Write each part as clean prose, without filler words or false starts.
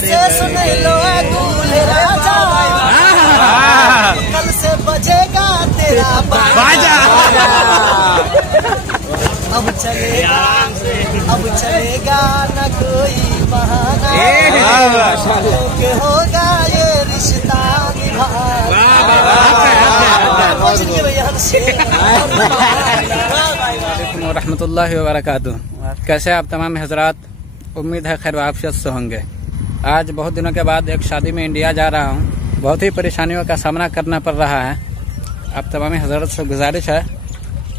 से सुन लो दूल्हे राजा, कल से बजेगा तेरा बाजा। अब चलेगा न कोई बहाना, के होगा ये रिश्ता निभाना। रहमतुल्लाहि व बरकातुहू। कैसे आप तमाम हजरात, उम्मीद है खैर आफियत से होंगे। आज बहुत दिनों के बाद एक शादी में इंडिया जा रहा हूँ। बहुत ही परेशानियों का सामना करना पड़ रहा है। आप तमाम हजरात से गुजारिश है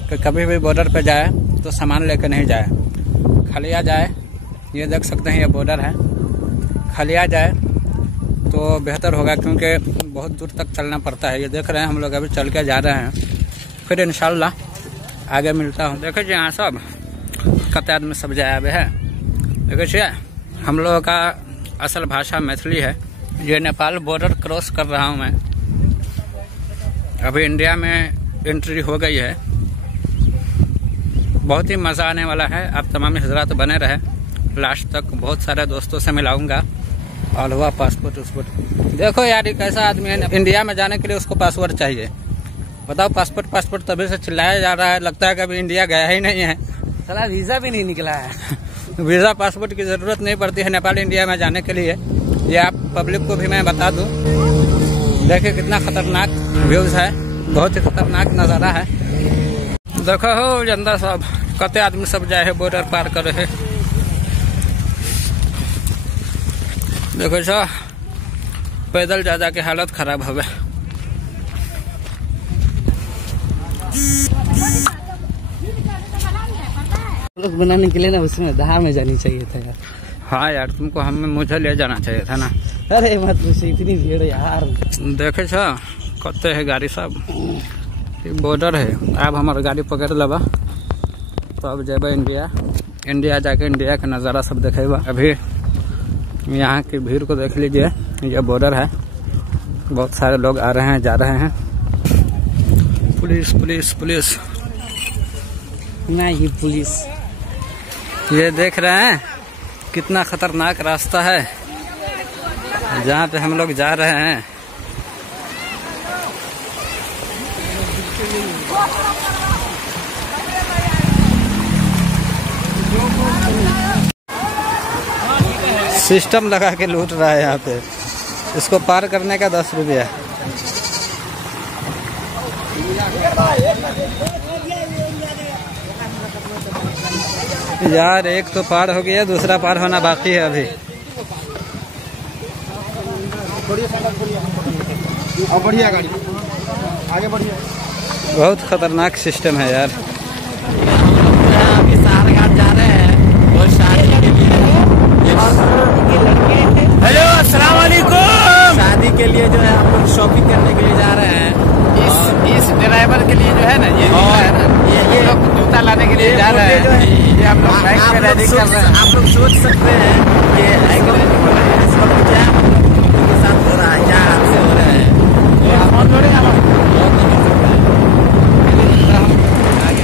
कि कभी भी बॉर्डर पर जाए तो सामान लेकर नहीं जाए, खलिया जाए। ये देख सकते हैं ये बॉर्डर है, खलिया जाए तो बेहतर होगा, क्योंकि बहुत दूर तक चलना पड़ता है। ये देख रहे हैं हम लोग अभी चल के जा रहे हैं, फिर इंशाल्लाह आगे मिलता हूँ। देखिए यहाँ सब कतार में सब जाया हुए है। देखिए हम लोगों का असल भाषा मैथिली है। ये नेपाल बॉर्डर क्रॉस कर रहा हूँ मैं। अभी इंडिया में एंट्री हो गई है। बहुत ही मज़ा आने वाला है। आप तमाम हजरात बने रहे लास्ट तक। बहुत सारे दोस्तों से मिलाऊंगा और हुआ पासपोर्ट उसपोर्ट। देखो यार ये कैसा आदमी है, इंडिया में जाने के लिए उसको पासपोर्ट चाहिए। बताओ पासपोर्ट तभी से चिल्लाया जा रहा है, लगता है कि अभी इंडिया गया ही नहीं है। साला वीज़ा भी नहीं निकला है। वीज़ा पासपोर्ट की ज़रूरत नहीं पड़ती है नेपाल इंडिया में जाने के लिए। ये आप पब्लिक को भी मैं बता दूं। देखिए कितना खतरनाक व्यूज़ है, बहुत ही खतरनाक नज़ारा है। देखो हो जनता साहब, कते आदमी सब जाए है बॉर्डर पार कर रहे। देखो सर पैदल जा के हालत खराब हो गए। बनाने के लिए ना उसमें दहा में जानी चाहिए था यार। हाँ यार तुमको मुझे ले जाना चाहिए था ना। अरे मत पूछो, इतनी भीड़ यार। देखे छो कते है गाड़ी सब, बॉर्डर है। अब हमारे गाड़ी पकड़ लेबा तो अब जेब इंडिया जाके इंडिया का नज़ारा सब देखेबा। अभी यहाँ की भीड़ को देख लीजिए, यह बॉर्डर है। बहुत सारे लोग आ रहे हैं जा रहे हैं। पुलिस पुलिस पुलिस नहीं पुलिस। ये देख रहे हैं कितना खतरनाक रास्ता है जहाँ पे हम लोग जा रहे हैं। सिस्टम लगा के लूट रहा है यहाँ पे। इसको पार करने का 10 रुपया। यार एक तो पार हो गया, दूसरा पार होना बाकी है अभी। बढ़िया गाड़ी आगे बढ़िया। बहुत खतरनाक सिस्टम है यार। अभी सहारघाट जा रहे हैं और शादी के लिए। हेलो अस्सलाम वालेकुम। शादी के लिए जो है हम लोग शॉपिंग करने के लिए जा रहे हैं। इस ड्राइवर के लिए जो है ना, ये लोग जूता लाने के लिए जा रहे हैं। ये हम लोग बाइक पे रेडी कर रहे हैं। आप लोग सोच सकते हैं कि इस वक्त क्या उनके साथ हो रहा है, क्या हादसे हो रहे हैं।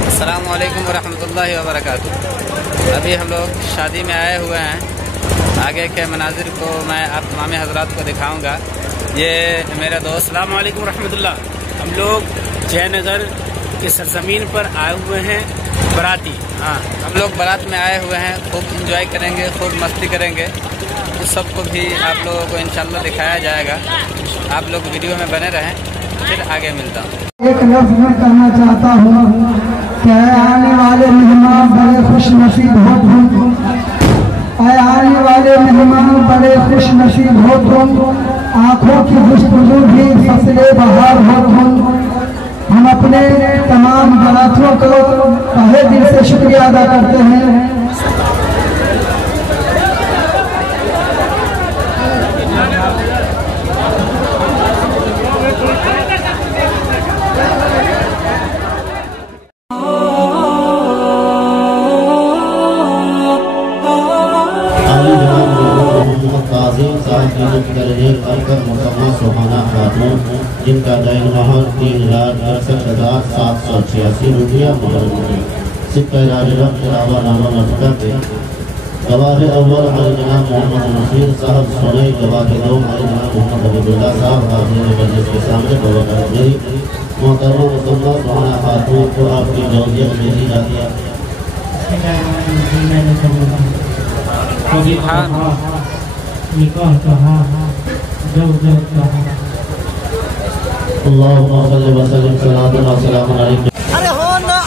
अस्सलाम वालेकुम वरहमतुल्लाहि वबरकातुहू। अभी हम लोग शादी में आए हुए हैं। आगे के मनाजिर को मैं आप तमाम हजरात को दिखाऊंगा। ये मेरे दोस्त। अस्सलाम वालेकुम रहमतुल्लाह। हम लोग जयनगर के सरजमीन पर आए हुए हैं बाराती। हाँ हम लोग बारात में आए हुए हैं। खूब इंजॉय करेंगे, खूब मस्ती करेंगे। उस सब को भी आप लोगों को इंशाल्लाह दिखाया जाएगा। आप लोग वीडियो में बने रहें, फिर आगे मिलता हूँ। एक लफ्ज़ में कहना चाहता हूँ कि आने वाले मेहमान बड़े खुश नसीब हो तुम। आने वाले मेहमान बड़े खुश नसीब हो तुम। आँखों की गुफ्तगू भी फसले बहार हो तुम। हम अपने तमाम बारातियों को तहे दिल से शुक्रिया अदा करते हैं। जिनका दैन महर 3,68,786 रुपया सिक्का नामा गवाह अव्वल जनाब मोहम्मद नसीर साहब सुने, गवाह दो जनाब मोहम्मद अबीदुल्ला साहब हाजिर मजलिस के सामने बवकर मेरी मोहतरमा मुसम्मा सुहाना खातून को आपकी जौजियत भेजी जाती है। अल्लाहुम्मा सल्ली व सल्लिम सलातन व सलामुन अलैका। अरे हो ना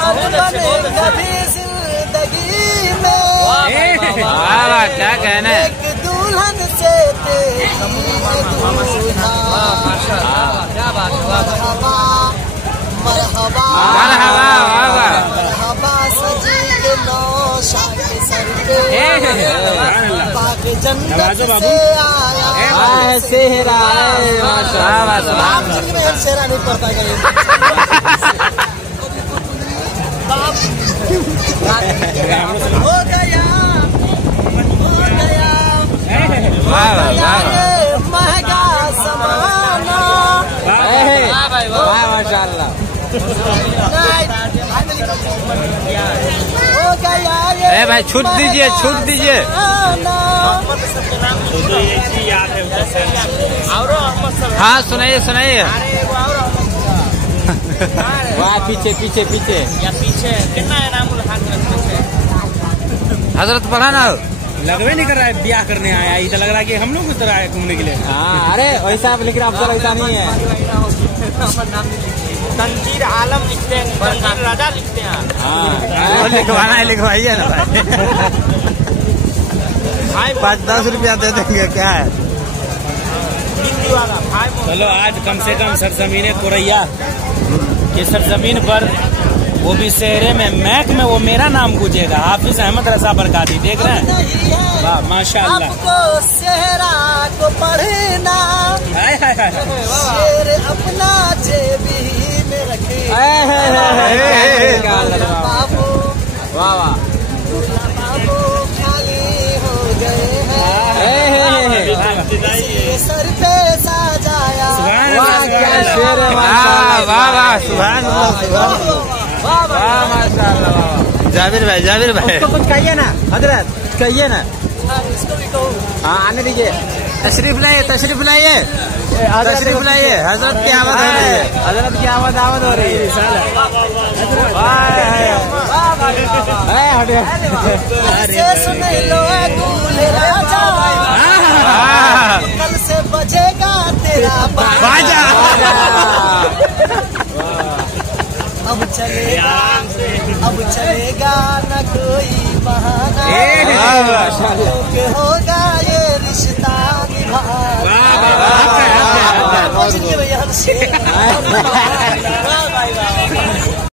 कभी जिंदगी में वाह क्या कहना है। एक दुल्हन से तेरी दूल्हा। मरहबा मरहबा सजी के नौशा के सर पे पाक जन्नत से आया सेहरा। सेहरा नहीं पड़ता कहीं। हो गया महंगा समाना। माशाल्लाह। हो गया अरे भाई छूट दीजिए, छूट दीजिए। हाँ सुनाइए सुनाइए। वाह पीछे पीछे पीछे या पीछे कितना है नाम हजरत पढ़ा ना लगवे नहीं कर रहा है ब्याह करने आया, इधर लग रहा है कि हम लोग उधर आए घूमने के लिए। हाँ अरे वैसा आप लिख रहे, अफजल ऐसा नहीं है। तंजीर आलम लिखते हैं, तंजीर राजा लिखते हैं। हाँ लिखवाना है, लिखवाइए ना भाई। 5-10 रुपया दे देंगे क्या है। चलो आज कम से कम सरजमीन कोरैया के सरजमीन पर, वो भी शहरे में मैक में, वो मेरा नाम गूंजेगा। हाफिज अहमद रजा बरकाती देख रहे हैं। वाह माशाअल्लाह। आपको सेहरा को पढ़ना शेर अपना जेबी में रखे। बाबू वाह वाह बाबू खाली हो गए हैं, सर पे साजाया। वाह क्या शेर है। वाह वाह सुभान अल्लाह वाह माशाअल्लाह। जाबिर भाई कुछ कहिए ना हजरत, कहिए ना। इसको भी कहूँ। हाँ आने दीजिए। तशरीफ लाइए तशरीफ लाइए तशरीफ लाइए। हजरत की आमद हो रही है, हजरत की आमद हो रही है। सुन लो दूल्हे राजा, कल से बजेगा तेरा बाजा। अब चलेगा न कोई बहाना, क्योंकि होगा ये रिश्ता निभाना।